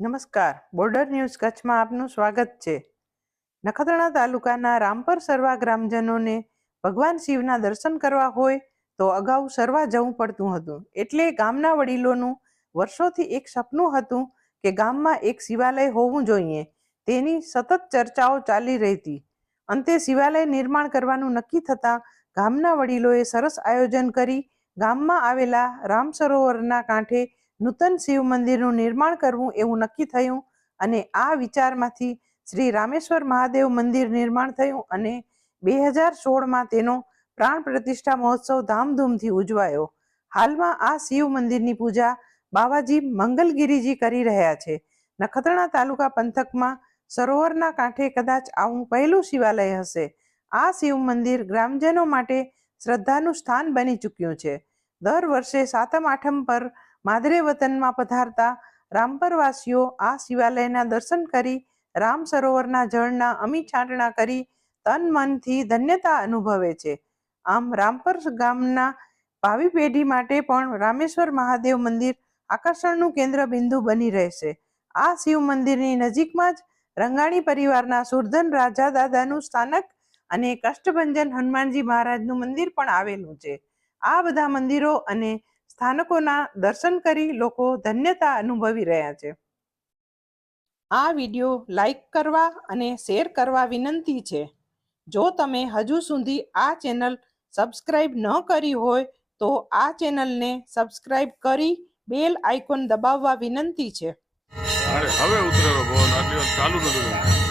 નમસ્કાર, border news કચ્છમાં આપનું સ્વાગત છે. નખત્રાણા તાલુકાના રામપર સરવા ગ્રામજનોને ભગવાન શિવના દર્શન કરવા હોય તો અગાઉ સરવા જવું પડતું હતું. એટલે ગામના વડીલોનું વર્ષોથી એક સપનું હતું કે ગામમાં એક શિવાલય હોવું જોઈએ. તેની સતત ચર્ચાઓ ચાલી રહી હતી. અંતે શિવાલય નિર્માણ કરવાનું નક્કી થતાં ગામના વડીલોએ સરસ આયોજન કરી ગામમાં આવેલા રામ સરોવરના કાંઠે નૂતન શિવ મંદિરનું નિર્માણ કરવું એવું નક્કી થયું અને આ વિચારમાંથી શ્રી રામેશ્વર મહાદેવ મંદિર નિર્માણ થયું અને 2016માં તેનો પ્રાણ પ્રતિષ્ઠા મહોત્સવ ધામધૂમથી ઉજવાયો. હાલમાં આ શિવ મંદિરની પૂજા બાવાજી મંગલગીરીજી કરી રહ્યા છે. નખત્રાણા તાલુકા પંથકમાં સરોવરના કાંઠે કદાચ આવું પહેલું શિવાલય હશે. આ શિવ મંદિર ગ્રામજનો માટે શ્રદ્ધાનું સ્થાન બની ચૂક્યું છે. દર વર્ષે સાતમ આઠમ પર માદરે વતનમાં પધારતા રામપરવાસીઓ આ શિવાલયના દર્શન કરી રામ સરોવરના જળના અમી છાંટણા કરી તન મનથી ધન્યતા અનુભવે છે. આમ રામપર ગામના ભાવિ પેઢી માટે પણ રામેશ્વર મહાદેવ મંદિર આકર્ષણનું કેન્દ્ર બિંદુ બની રહેશે. આ શિવ મંદિરની નજીકમાં જ રંગાણી પરિવારના સુરધન રાજા દાદાનું સ્થાનક અને કષ્ટભંજન હનુમાનજી મહારાજનું મંદિર પણ આવેલું છે. આ બધા મંદિરો અને સ્થાનકોના દર્શન કરી લોકો ધન્યતા અનુભવી રહ્યા છે. આ વિડીયો લાઈક કરવા અને શેર કરવા વિનંતી છે. જો તમે હજુ સુધી આ ચેનલ સબસ્ક્રાઇબ ન કરી હોય તો આ ચેનલને સબસ્ક્રાઇબ કરી બેલ આઇકોન દબાવવા વિનંતી છે. હવે ઉતરેલો ચાલુ નથી.